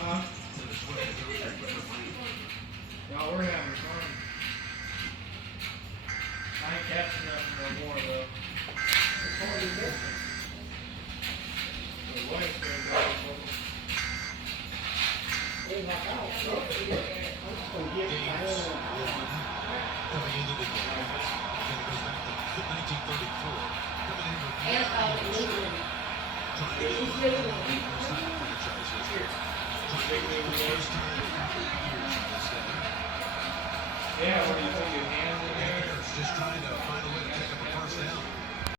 Huh? Y'all, we're having fun. I ain't catching nothing no more though. The wife's gonna go. Coming into the game. Then it goes back to 1934. Coming in with trying to get one of the first time